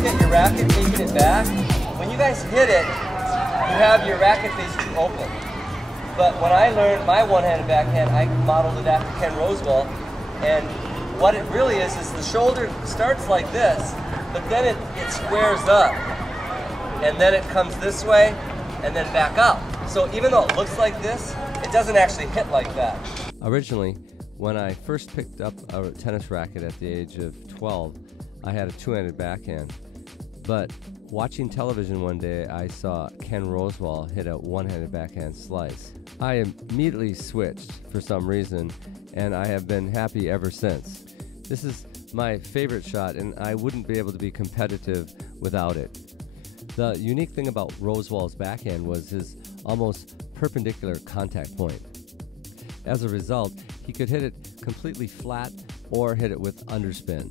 look at your racket, taking it back, when you guys hit it, you have your racket face too open. But when I learned my one-handed backhand, I modeled it after Ken Rosewall, and what it really is the shoulder starts like this, but then it squares up, and then it comes this way, and then back out. So even though it looks like this, it doesn't actually hit like that. Originally, when I first picked up a tennis racket at the age of 12, I had a two-handed backhand. But watching television one day, I saw Ken Rosewall hit a one-handed backhand slice. I immediately switched for some reason, and I have been happy ever since. This is my favorite shot, and I wouldn't be able to be competitive without it. The unique thing about Rosewall's backhand was his almost perpendicular contact point. As a result, he could hit it completely flat or hit it with underspin.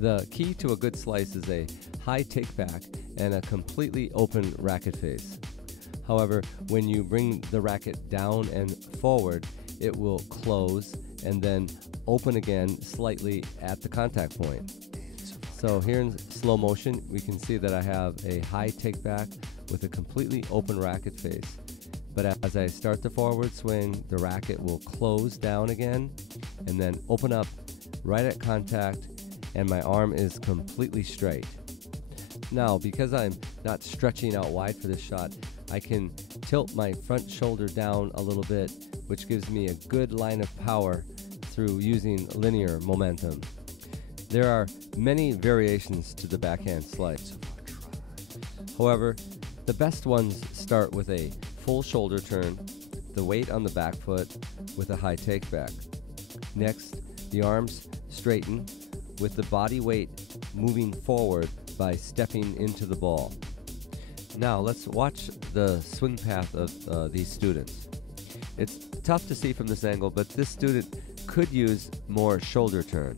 The key to a good slice is a high takeback and a completely open racket face. However, when you bring the racket down and forward, it will close and then open again slightly at the contact point. So here in slow motion, we can see that I have a high takeback with a completely open racket face. But as I start the forward swing, the racket will close down again and then open up right at contact, and my arm is completely straight. Now, because I'm not stretching out wide for this shot, I can tilt my front shoulder down a little bit, which gives me a good line of power through using linear momentum. There are many variations to the backhand slice. However, the best ones start with a full shoulder turn, the weight on the back foot with a high takeback. Next, the arms straighten with the body weight moving forward by stepping into the ball. Now let's watch the swing path of these students. It's tough to see from this angle, but this student could use more shoulder turn.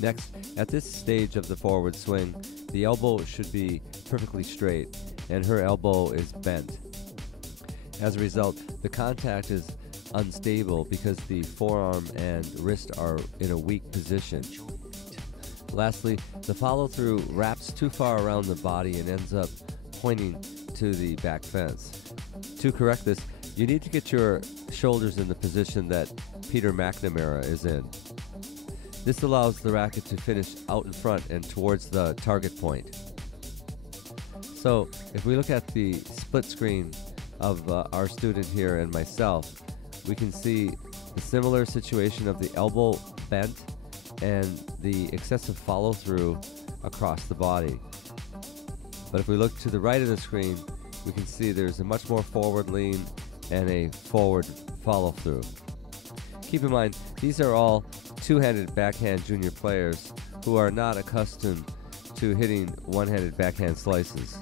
Next, at this stage of the forward swing, the elbow should be perfectly straight, and her elbow is bent. As a result, the contact is unstable because the forearm and wrist are in a weak position. Lastly, the follow-through wraps too far around the body and ends up pointing to the back fence. To correct this, you need to get your shoulders in the position that Peter McNamara is in. This allows the racket to finish out in front and towards the target point. So, if we look at the split screen of our student here and myself, we can see the similar situation of the elbow bent and the excessive follow-through across the body. But if we look to the right of the screen, we can see there's a much more forward lean and a forward follow-through. Keep in mind, these are all two-handed backhand junior players who are not accustomed to hitting one-handed backhand slices.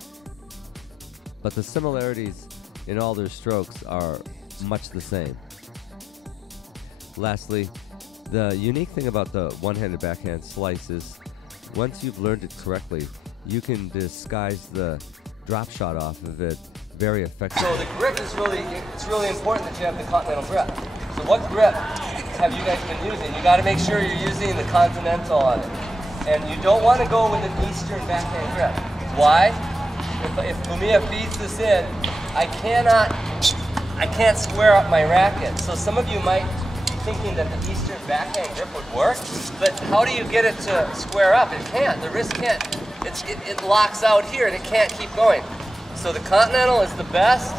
But the similarities in all their strokes are much the same. Lastly, the unique thing about the one-handed backhand slice is once you've learned it correctly, you can disguise the drop shot off of it very effectively. So the grip is it's really important that you have the continental grip. So what grip have you guys been using? You got to make sure you're using the continental on it. And you don't want to go with an Eastern backhand grip. Why? If Lumia feeds this in, I can't square up my racket. So some of you might be thinking that the Eastern backhand grip would work, but how do you get it to square up? It can't. The wrist can't. It locks out here and it can't keep going. So the continental is the best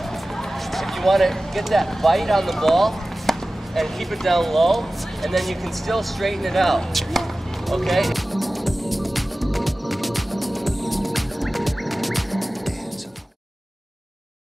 if you want to get that bite on the ball and keep it down low, and then you can still straighten it out. Okay?